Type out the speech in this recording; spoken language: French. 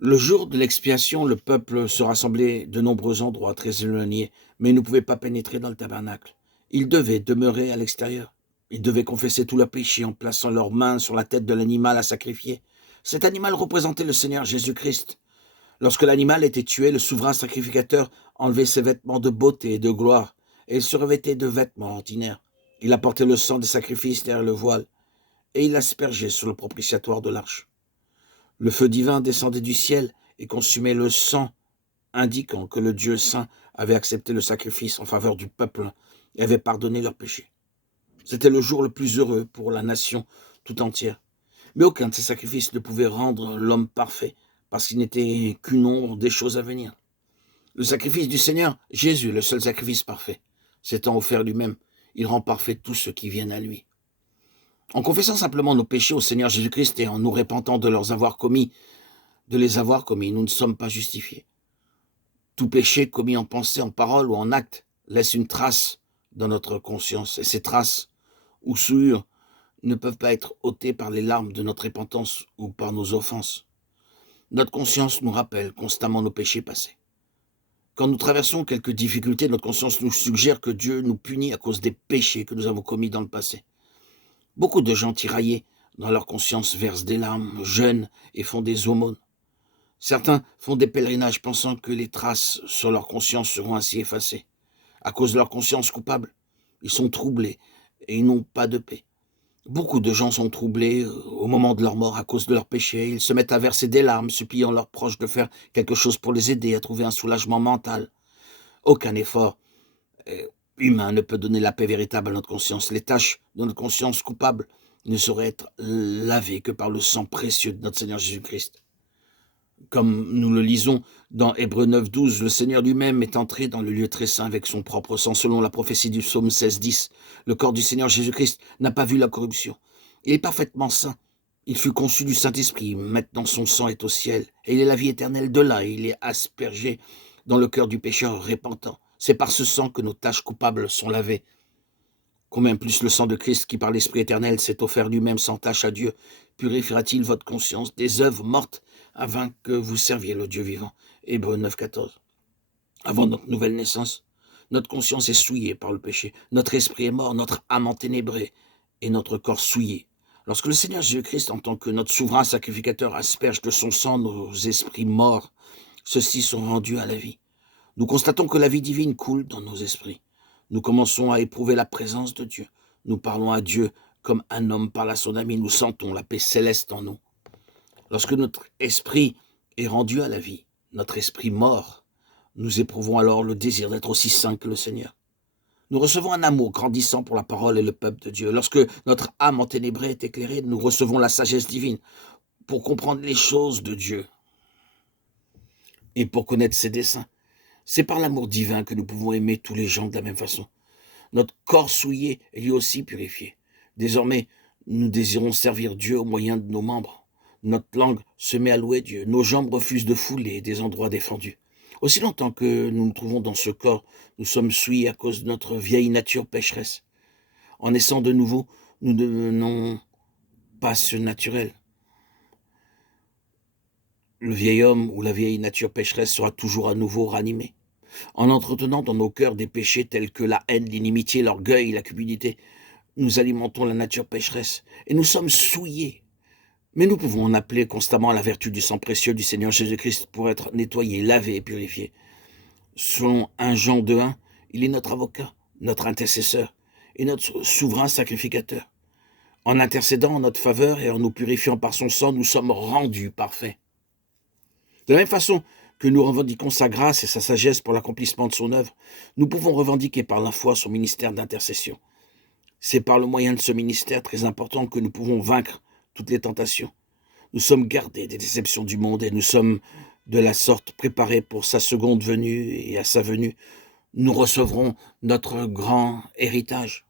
Le jour de l'expiation, le peuple se rassemblait de nombreux endroits très éloignés, mais ne pouvait pas pénétrer dans le tabernacle. Ils devaient demeurer à l'extérieur. Ils devaient confesser tout leur péché en plaçant leurs mains sur la tête de l'animal à sacrifier. Cet animal représentait le Seigneur Jésus-Christ. Lorsque l'animal était tué, le souverain sacrificateur enlevait ses vêtements de beauté et de gloire, et il se revêtait de vêtements ordinaires. Il apportait le sang des sacrifices derrière le voile, et il l'aspergeait sur le propitiatoire de l'arche. Le feu divin descendait du ciel et consumait le sang, indiquant que le Dieu saint avait accepté le sacrifice en faveur du peuple et avait pardonné leurs péchés. C'était le jour le plus heureux pour la nation tout entière. Mais aucun de ces sacrifices ne pouvait rendre l'homme parfait, parce qu'il n'était qu'une ombre des choses à venir. Le sacrifice du Seigneur, Jésus, le seul sacrifice parfait, s'étant offert lui-même, il rend parfait tous ceux qui viennent à lui. En confessant simplement nos péchés au Seigneur Jésus-Christ et en nous repentant de les avoir commis, nous ne sommes pas justifiés. Tout péché commis en pensée, en parole ou en acte laisse une trace dans notre conscience, et ces traces ou souillures ne peuvent pas être ôtées par les larmes de notre repentance ou par nos offenses. Notre conscience nous rappelle constamment nos péchés passés. Quand nous traversons quelques difficultés, notre conscience nous suggère que Dieu nous punit à cause des péchés que nous avons commis dans le passé. Beaucoup de gens tiraillés dans leur conscience versent des larmes, jeûnent et font des aumônes. Certains font des pèlerinages pensant que les traces sur leur conscience seront ainsi effacées. À cause de leur conscience coupable, ils sont troublés et ils n'ont pas de paix. Beaucoup de gens sont troublés au moment de leur mort à cause de leurs péchés. Ils se mettent à verser des larmes, suppliant leurs proches de faire quelque chose pour les aider à trouver un soulagement mental. Aucun effort euh, humain ne peut donner la paix véritable à notre conscience. Les taches de notre conscience coupable ne sauraient être lavées que par le sang précieux de notre Seigneur Jésus-Christ. Comme nous le lisons dans Hébreux 9:12, le Seigneur lui-même est entré dans le lieu très saint avec son propre sang, selon la prophétie du psaume 16:10. Le corps du Seigneur Jésus-Christ n'a pas vu la corruption. Il est parfaitement saint. Il fut conçu du Saint-Esprit. Maintenant son sang est au ciel, et il est la vie éternelle. De là, il est aspergé dans le cœur du pécheur repentant. C'est par ce sang que nos tâches coupables sont lavées. Combien plus le sang de Christ, qui par l'Esprit éternel s'est offert lui-même sans tache à Dieu, purifiera-t-il votre conscience des œuvres mortes afin que vous serviez le Dieu vivant. Hébreux 9:14. Avant notre nouvelle naissance, notre conscience est souillée par le péché. Notre esprit est mort, notre âme enténébrée et notre corps souillé. Lorsque le Seigneur Jésus-Christ, en tant que notre souverain sacrificateur, asperge de son sang nos esprits morts, ceux-ci sont rendus à la vie. Nous constatons que la vie divine coule dans nos esprits. Nous commençons à éprouver la présence de Dieu. Nous parlons à Dieu comme un homme parle à son ami. Nous sentons la paix céleste en nous. Lorsque notre esprit est rendu à la vie, notre esprit mort, nous éprouvons alors le désir d'être aussi saints que le Seigneur. Nous recevons un amour grandissant pour la parole et le peuple de Dieu. Lorsque notre âme enténébrée est éclairée, nous recevons la sagesse divine pour comprendre les choses de Dieu et pour connaître ses desseins. C'est par l'amour divin que nous pouvons aimer tous les gens de la même façon. Notre corps souillé est lui aussi purifié. Désormais, nous désirons servir Dieu au moyen de nos membres. Notre langue se met à louer Dieu. Nos jambes refusent de fouler des endroits défendus. Aussi longtemps que nous nous trouvons dans ce corps, nous sommes souillés à cause de notre vieille nature pécheresse. En naissant de nouveau, nous ne devenons pas surnaturels. Le vieil homme ou la vieille nature pécheresse sera toujours à nouveau ranimé. En entretenant dans nos cœurs des péchés tels que la haine, l'inimitié, l'orgueil, la cupidité, nous alimentons la nature pécheresse et nous sommes souillés. Mais nous pouvons en appeler constamment à la vertu du sang précieux du Seigneur Jésus-Christ pour être nettoyés, lavés et purifiés. Selon 1 Jean 2:1, il est notre avocat, notre intercesseur et notre souverain sacrificateur. En intercédant en notre faveur et en nous purifiant par son sang, nous sommes rendus parfaits. De la même façon que nous revendiquons sa grâce et sa sagesse pour l'accomplissement de son œuvre, nous pouvons revendiquer par la foi son ministère d'intercession. C'est par le moyen de ce ministère très important que nous pouvons vaincre toutes les tentations. Nous sommes gardés des déceptions du monde et nous sommes de la sorte préparés pour sa seconde venue, et à sa venue, nous recevrons notre grand héritage.